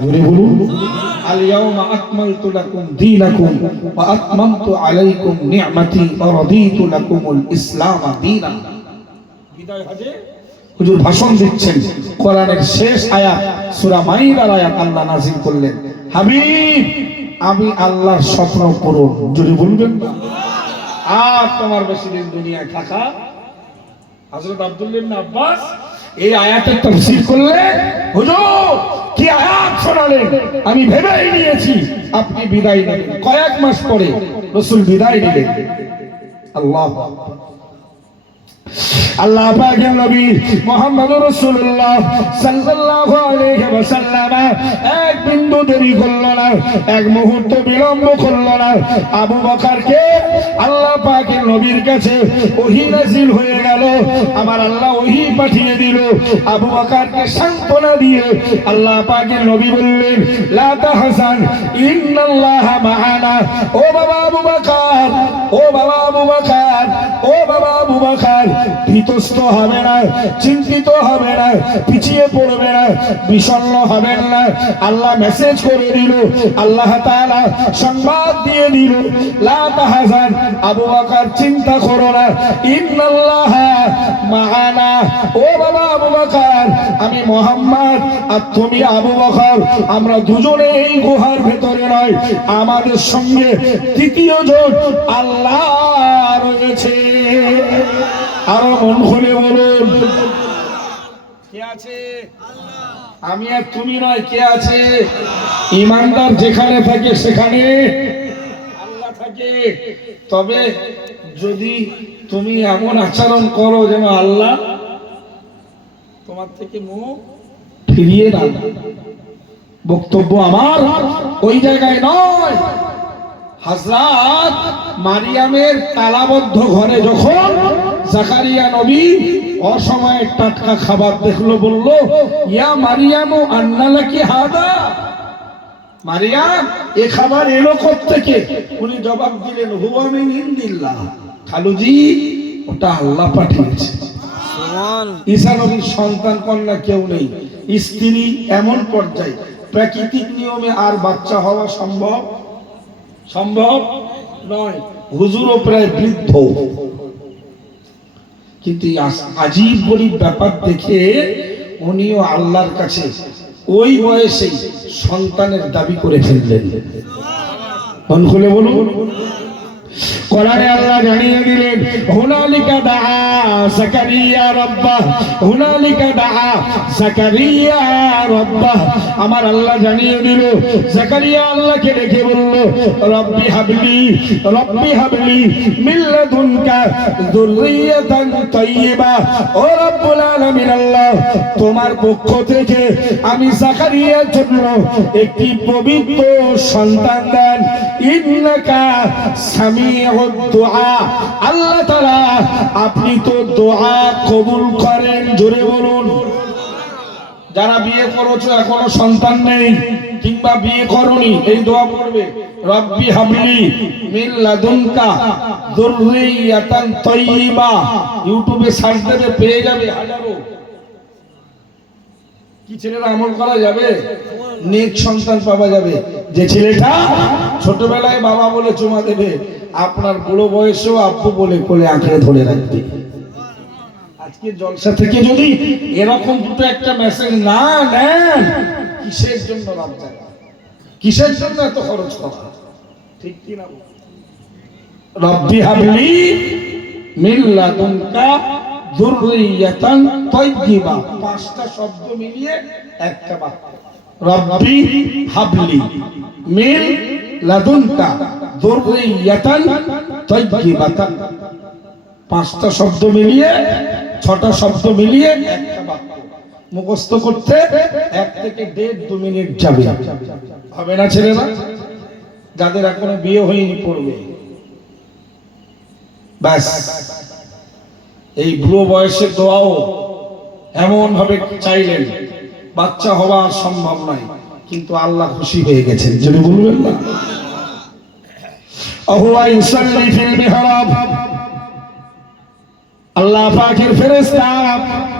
জোরে বলুন আকমালতু লাকুম দীনাকুম ওয়া আতমামতু আলাইকুম নি'মাতি ওয়া রাদিতু লাকুমুল ইসলাম দীনা বিদায় হজে? হুজুর ভাষণ দিচ্ছেন। কোরআনের শেষ আয়াত সূরা মাইদার আয়াত আল্লাহ নাযিল করলেন। হাবিব আমি আল্লাহর স্বপ্ন পূরণ। জোরে বলবেন না আর তোমার বেশি দিন দুনিয়ায় থাকা? হযরত আব্দুল্লাহ ইবনে আব্বাস এই আয়াতের তাফসীর করলে হুজুর শোনালেন আমি ভেবেই নিয়েছি আপনি বিদায় নেবেন। কয়েক মাস পরে রসুল বিদায় নিলেন। আল্লাহ আল্লাহ পাকের নবী মুহাম্মদুর রাসূলুল্লাহ সাল্লাল্লাহু আলাইহি ওয়াসাল্লাম এক বিন্দু দেরি করল না, এক মুহূর্ত বিলম্ব করল না। আবু বকরকে আল্লাহ পাকের নবীর কাছে ওহী নাযিল হয়ে গেল, আমার আল্লাহ ওহী পাঠিয়ে দিল। আবু বকরকে সান্ত্বনা দিয়ে আল্লাহ পাকের নবী বললেন, লা তাহজান, ইন্নাল্লাহা মাআনা। ও বাবা আবু বকর, ও বাবা আবু বকর, ও বাবা আবু বকর ভীতস্ত হবে না, চিন্তিত হবে না, পিছিয়ে পড়বে না, বিষণ্ণ হবেন না। আল্লাহ মেসেজ করে দিল, আল্লাহ তাআলা সংবাদ দিয়ে দিল, লা আবু বকর চিন্তা করো না, ইন্নাল্লাহ মাআনা। ও বাবা আবু বকর, আমি মোহাম্মদ আর তুমি আবু বকর, আমরা দুজনে এই গুহার ভেতরে নয়, আমাদের সঙ্গে তৃতীয় জন আল্লাহ রয়েছে। আরও মন খুলে বলুন। কে আছে? আমি আর তুমি নয় কে আছে? ইমানদার যেখানে থাকে সেখানে। আল্লাহ থাকে। তবে যদি তুমি এমন আচরণ করো যেন আল্লাহ তোমার থেকে মুখ ফিরিয়ে না বক্তব্য আমার। ওই জায়গায় নয়। হাজরাত মারিয়ামের তালাবদ্ধ ঘরে যখন জাকারিয়া নবী অসময়ে টাটকা খাবার দেখল বলল ইয়া মারিয়াম আন্নালা কি হাদা? মারিয়াম এ খাবার এলো থেকে উনি জবাব দিলেন হুয়া মিন ইন্দিল্লাহ। খালুজি ওটা আল্লাহ পাঠিয়েছে। ঈসা নবীর সন্তান কন্যা কেউ নেই। স্ত্রী এমন পর্যায়ে প্রাকৃতিক নিয়মে আর বাচ্চা হওয়া সম্ভব সম্ভব নয়। হুজুরও প্রায় বৃদ্ধ। কিন্তু আজীব গরিব ব্যাপার দেখে উনিও আল্লাহর কাছে ওই বয়সেই সন্তানের দাবি করে ফেললেন। মন খুলে বলুন। কোরআনে আল্লাহ জানিয়ে দিলেন, হুনালিকা দাআ জাকারিয়া রাব্বাহ হুনালিকা দাআ, জাকারিয়া রাব্বাহ আমার আল্লাহ জানিয়ে দিল, জাকারিয়া আল্লাহকে ডেকে বলল, রব্বি হাবলি রব্বি হাবলি আল্লাহ, তোমার পক্ষ থেকে আমি জাকারিয়ার জন্য একটি পবিত্র সন্তান দেন আল্লাহ আপনি তো দোয়া কবুল করেন, জোরে বলুন। যারা বিয়ে করেছ, এখনও সন্তান নেই, কিংবা বিয়ে করনি, এই দোয়া করবে রব্বি হাবলি মিন লাদুনকা যুররিয়াতান তাইয়্যিবা ইউটিউবে সার্চ দেবে পেয়ে যাবে হাজারো। কি ছেলেরা আমল করা যাবে? নেক সন্তান পাওয়া যাবে। যে ছেলেটা ছোটবেলায় বাবা বলে চুমা দেবে, আপনার বুড়ো বয়সেও আব্বু বলে কোলে আঁকড়ে ধরে রাখবে। আজকে জলসা থেকে যদি এরকম দুটো একটা মেসেজ না নেন, কিসের জন্য রাত কিসের জন্য এত খরচ করা? ঠিক কি না? রব্বি হাবলি মিন লাদুনকা যুররিয়াতান তাইয়্যিবা পাঁচটা শব্দ মিলিয়ে একটা বাক্য। রব্বি হাবলি মিন লাদুনকা যুররিয়াতান তাইয়্যিবাতান পাঁচটা শব্দ মিলিয়ে, ছটা শব্দ মিলিয়ে একটা বাক্য। মুখস্থ করতে এক থেকে দেড় দু মিনিট যাবে। হবে না ছেলেরা? যাদের এখনও বিয়ে হয়নি পড়বে। ব্যাস। এই বুড়ো বয়সে দোয়াও এমন ভাবে চাইলেন। বাচ্চা হওয়া সম্ভব নয়, কিন্তু আল্লাহ খুশি হয়ে গেছেন যদি বলবেন না? আল্লাহ পাখির ইবাশিরুকা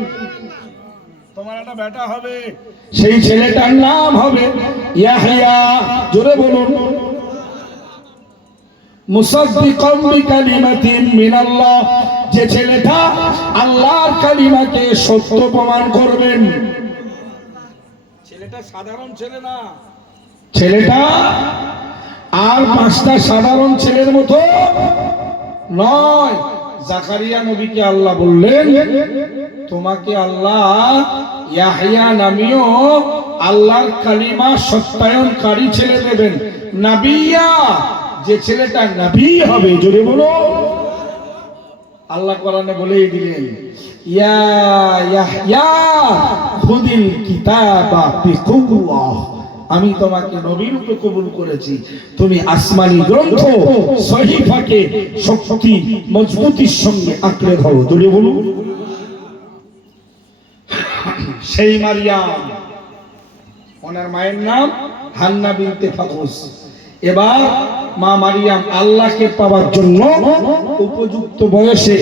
একটা বেটা হবে। সেই ছেলেটার নাম হবে ইয়াহিয়া জোরে বলুন। মুসাদ্দিকাম বিকালিমাতিন মিনাল্লাহ। যে ছেলেটা আল্লাহর কালিমাকে সত্য প্রমাণ করবেন। ছেলেটা সাধারণ ছেলে না। ছেলেটা আর পাঁচটা সাধারণ ছেলের মতো নয়। জাকারিয়া নবীকে আল্লাহ বললেন, তোমাকে আল্লাহ ইয়াহিয়া নামীয় আল্লাহর কালিমা সত্যায়নকারী ছেলে দেবেন। নাবিয়া, যে ছেলেটা নবী হবে, জোরে বলো। আল্লাহ কোরআনে বলেই দিলেন, ইয়া ইয়াহইয়া খুদিল কিতাবা বিকুওয়াহ আমি তোমাকে নবী রূপে কবুল করেছি। তুমি আসমানি গ্রন্থ সহিফাকে শক্তি, মজবুতির সঙ্গে আঁকড়ে ধরো। জোরে বলুন। সেই মারিয়াম, ওনার মায়ের নাম হান্না বিনতে ফাকুস এবার মা মারিয়াম আল্লাহকে পাওয়ার জন্য উপযুক্ত বয়সে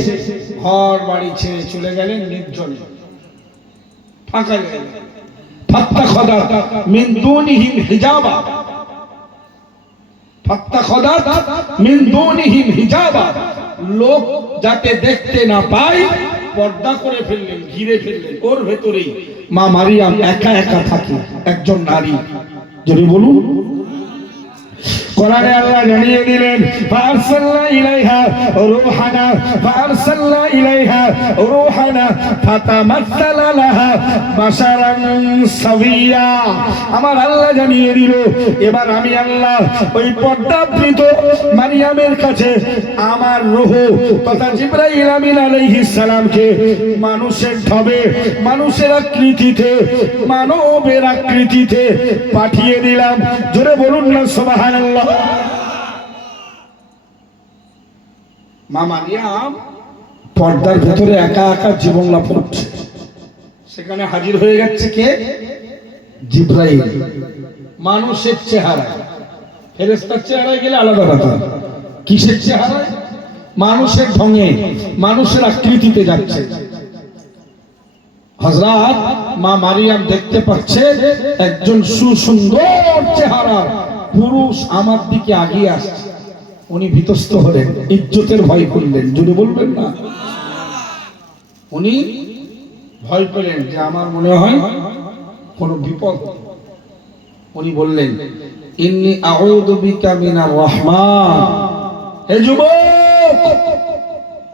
ঘর বাড়ি ছেড়ে চলে গেলেন নির্জনে। ফাঁকা গেলেন লোক যাতে দেখতে না পায়, পর্দা করে ফেললেন, ঘিরে ফেললেন, ওর ভেতরেই মা মারিয়াম একা একা থাকে, একজন নারী। যদি বলুন। কোরআনে আল্লাহ জানিয়ে দিলেন ফারসালনা ইলাইহা রূহানা ফারসালনা ইলাইহা রূহানা ফাতামাসসালা বাশারান সাবিয়া। আমার আল্লাহ জানিয়ে দিল, এবার আমি আল্লাহ ওই পর্দাবৃত মারিয়ামের কাছে আমার রূহ তথা জিবরাইল আমিন আলাইহিস সালামকে মানুষের ঢবে, মানুষের আকৃতিতে, মানবের আকৃতিতে পাঠিয়ে দিলাম। জোরে বলুন না, সুবহানাল্লাহ। পর্দার ভেতরে একা একা জীবন লাভ করছে। সেখানে হাজির হয়ে যাচ্ছে কে? জিব্রাইল। মানুষের চেহারা ফেরেস্তার চেহারায় গেলে আলাদা কথা কিসের চেহারায়? মানুষের ঢঙে, মানুষের আকৃতিতে যাচ্ছে। হজরত মা মারিয়াম দেখতে পাচ্ছে একজন সুসুন্দর চেহারা পুরুষ আমার দিকে আগিয়ে আসছে। উনি ভীতস্ত হলেন, ইজ্জতের ভয় করলেন। যদি বলবেন না। উনি ভয় পেলেন যে আমার মনে হয় কোনো বিপদ। উনি বললেন, ইন্নি আউযু বিকা মিনার রহমান। হে যুবক,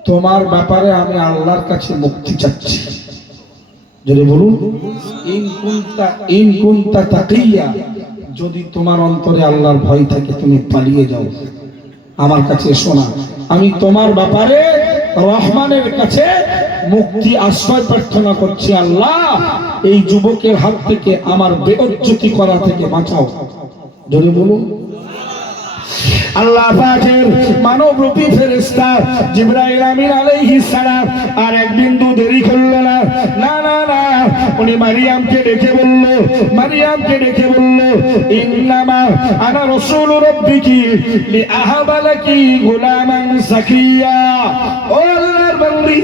তোমার ব্যাপারে আমি আল্লাহর কাছে মুক্তি চাচ্ছি। যদি বলুন, ইন কুনতা ইন কুনতা তাকিয়া। যদি তোমার অন্তরে আল্লাহর ভয় থাকে, তুমি পালিয়ে যাও। আমার কাছে শোনা, আমি তোমার ব্যাপারে রহমানের কাছে মুক্তি, আশ্রয় প্রার্থনা করছি, আল্লাহ, এই যুবকের হাত থেকে, আমার বেজ্জতি করা থেকে বাঁচাও। যদি বলুন। আল্লাহ পাকের মানব রূপী ফেরেশতা জিবরাইল আমিন আলাইহিস সালাম আর এক বিন্দু দেরি করল না। না না না, উনি মারিয়ামকে ডেকে বলল, মারিয়ামকে ডেকে বলল, ইন্নামা আনা রাসূল রাব্বিকি লি আহাবালাকি গোলামান সাকিয়া। ও আল্লাহর বান্দি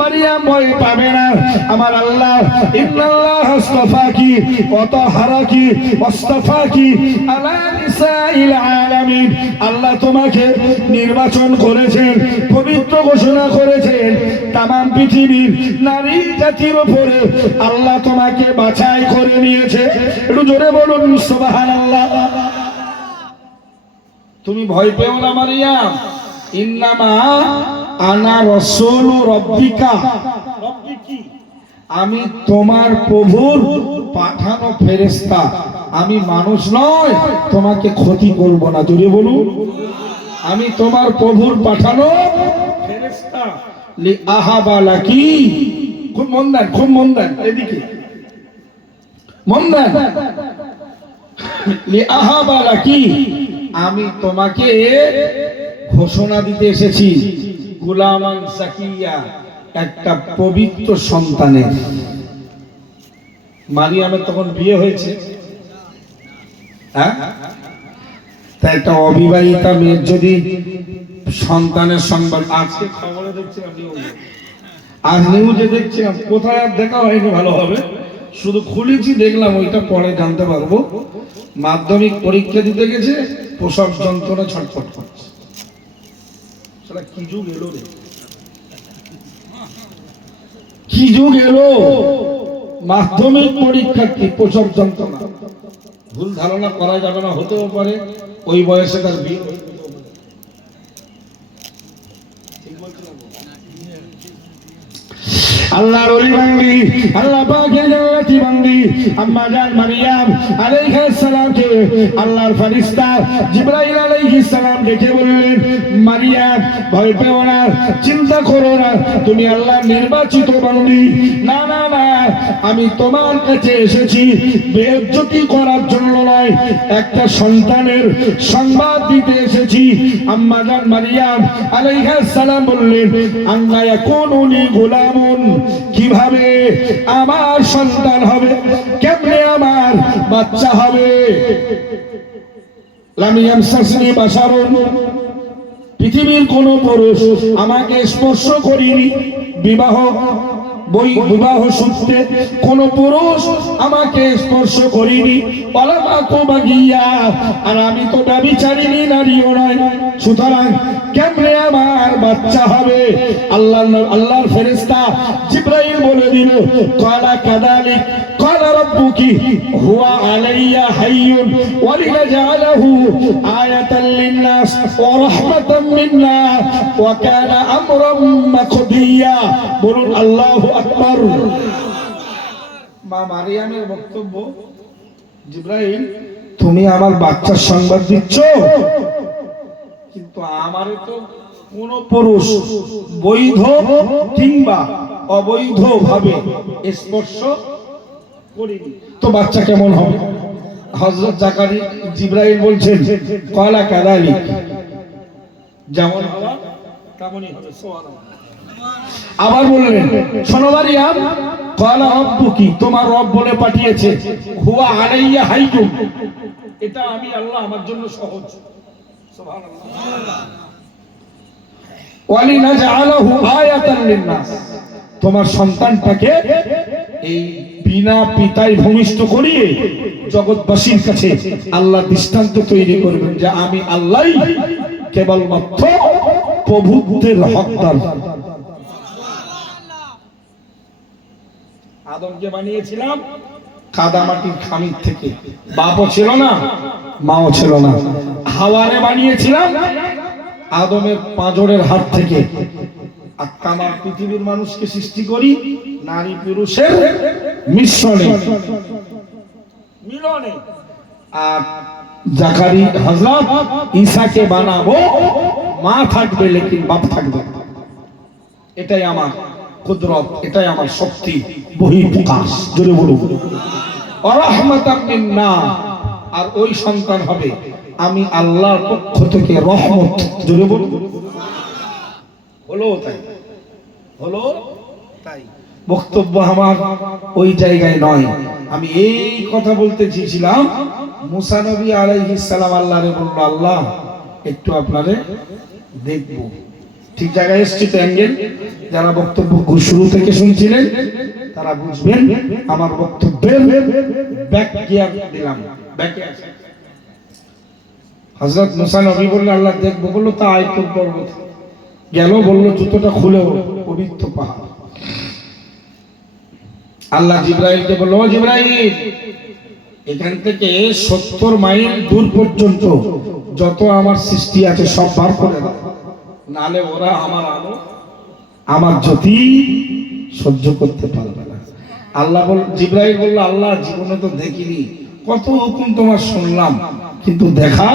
মারিয়াম ভয় পাবে না। আমার আল্লাহ, ইন্নাল্লাহ আস্তাফাকি ওয়া তাহারাকি ওয়াস্তাফাকি আলা নিসাইল আলামিন, আল্লাহ তোমাকে নির্বাচন করেছেন, পবিত্র ঘোষণা করেছেন। তামাম পৃথিবীর নারী জাতির উপরে আল্লাহ তোমাকে বাছাই করে নিয়েছে। একটু জোরে বলুন, সুবহানাল্লাহ। তুমি ভয় পেও না মারিয়াম ইন্নামা আনা রসুল রব্বিকা। রব্বি আমি তোমার প্রভুর পাঠানো ফেরেস্তা আমি মানুষ নয় তোমাকে ক্ষতি করব না। জুড়ে বলুন। আমি তোমার প্রভুর পাঠানো ফেরেস্তা লি আহাবা লাকি। খুব মন দেন খুব মন দেন এদিকে। মন দেন। লিআহাবালা কি আমি তোমাকে ঘোষণা দিতে এসেছি। গুলামান সাকিয়া একটা পবিত্র সন্তানের। মারিয়ামের তখন বিয়ে হয়েছে। হ্যাঁ? একটা অবিবাহিতা মেয়ের যদি সন্তানের সংবাদ আজকে খবরে দেখছিলাম আজ নিউজে দেখছিলাম, কোথায় আর দেখা হয়নি ভালো হবে। শুধু খুলেছি, দেখলাম ওইটা পরে জানতে পারব। মাধ্যমিক পরীক্ষা দিতে গেছে, প্রসব যন্ত্রণা ছটফট এলো মাধ্যমিক পরীক্ষার্থী প্রসব যন্ত্রণা। ভুল ধারণা করা যাবে না, হতেও পারে। ওই বয়সে তার বিয়ে হয়েছিল। ঠিক বলছিলাম তো? আল্লাহর ওলি বান্দি, আল্লাহ পাকের জান্নাতি বান্দি, আম্মা জান মারিয়াম আলাইহিস সালামকে আল্লাহর ফেরেশতা জিবরাইল আলাইহিস সালাম ডেকে বললেন, মারিয়াম, ভয় পেও না, চিন্তা করো না, তুমি আল্লাহর নির্বাচিত বান্দি। না না না, আমি তোমার কাছে এসেছি বেজ্জতি করার জন্য নয়, একটা সন্তানের সংবাদ দিতে এসেছি। আম্মা জান মারিয়াম আলাইহিস সালাম বললেন, আন্না ইয়াকুনুনি গোলামুন। কীভাবে আমার সন্তান হবে? কেমনে আমার বাচ্চা হবে? পৃথিবীর কোন পুরুষ আমাকে স্পর্শ করিনি, বিবাহ বই বিবাহ সূত্রে কোন পুরুষ আমাকে স্পর্শ করিনি। তো আর আমি তো নারীও নয়। সুতরাং কেমনে আমার বাচ্চা হবে? আল্লাহ আল্লাহর ফেরেস্তা জিব্রাইল বলে দিল, কালা কাদালিক هو علي حي ولنجعله آية للناس ورحمة منا وكان أمرا مقضيا বলুন আল্লাহু আকবার মা মারিয়ামের বক্তব্য জিব্রাইল তুমি আমার বাচ্চার সংবাদ দিচ্ছ কিন্তু আমারে তো কোন পুরুষ বৈধ কিংবা অবৈধ ভাবে স্পর্শ করিনি তো বাচ্চা কেমন হবে? হজরত জাকারি জিব্রাইল বলছেন, কলা কাদালি যেমন তেমনই আবার বললেন রব্বু কি তোমার রব বলে পাঠিয়েছে, হুয়া আলাইয়া এটা আমি আল্লাহ আমার জন্য সহজ। সুবহানাল্লাহ। ওয়ালিনাজআলাহু আয়াতান লিন-নাস। তোমার সন্তানটাকে এই বিনা পিতায় ভূমিষ্ঠ করিয়ে জগৎবাসীর কাছে আল্লাহ দৃষ্টান্ত তৈরি করবেন যে আমি আল্লাহ কেবলমাত্র প্রভুত্বের হকদার। আদমকে বানিয়েছিলাম কাদামাটির খামির থেকে। বাপও ছিল না, মাও ছিল না। হাওয়ারে বানিয়েছিলাম আদমের পাঁজরের হাত থেকে। আর তামার পৃথিবীর মানুষকে সৃষ্টি করি নারী পুরুষের মিশ্রণে। মিলনে। আর জাকারি হজরত ঈসাকে বানাবো মা থাকবে লেকিন বাপ থাকবে। এটাই আমার কুদরত এটাই আমার শক্তি বহিঃপ্রকাশ জোরে বলুন। মিন্না আর ওই সন্তান হবে আমি আল্লাহর পক্ষ থেকে রহমত জোরে বলুন। হলো তাই। হলো তাই। বক্তব্য আমার ওই জায়গায় নয়। আমি এই কথা বলতে চেয়েছিলাম, মুসা নবী আলাইহিস সালাম আল্লাহরে বলল, আল্লাহ, একটু আপনারে দেখব। ঠিক জায়গায় এসছি তো অ্যাঙ্গেল। যারা বক্তব্য শুরু থেকে শুনছিলেন, তারা বুঝবেন আমার বক্তব্যের দিলাম। হজরত মুসা নবী বললে, আল্লাহ দেখব। বলল, তা আয়তুল পর্বত গেল, বলল, জুতোটা খুলে পবিত্র পাহাড়। আল্লাহ জিব্রাইলকে বলল, "ও জিব্রাইল, এখান থেকে সত্তর মাইল দূর পর্যন্ত যত আমার সৃষ্টি আছে সব বার করে নালে ওরা আমার আলো, আমার জ্যোতি সহ্য করতে পারবে না। আল্লাহ বল, জিব্রাইল বলল, আল্লাহ, জীবনে তো দেখিনি। কত হুকুম তোমার শুনলাম, কিন্তু দেখা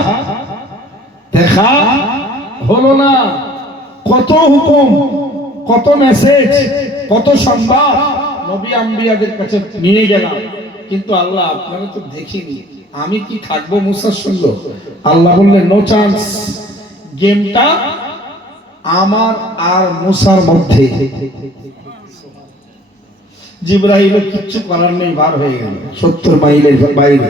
দেখা হলো না। কত হুকুম, কত মেসেজ কত সম্ভব নবী আম্বিয়াদের কাছে নিয়ে গেলাম। কিন্তু আল্লাহ আপনারা তো দেখিনি। আমি কি থাকব মুসার সঙ্গে? আল্লাহ বললেন নো চান্স গেমটা আমার আর মুসার মধ্যে। জিব্রাহিমের কিচ্ছু করার নেই, বার হয়ে গেল। সত্তর মাইলের বাইরে।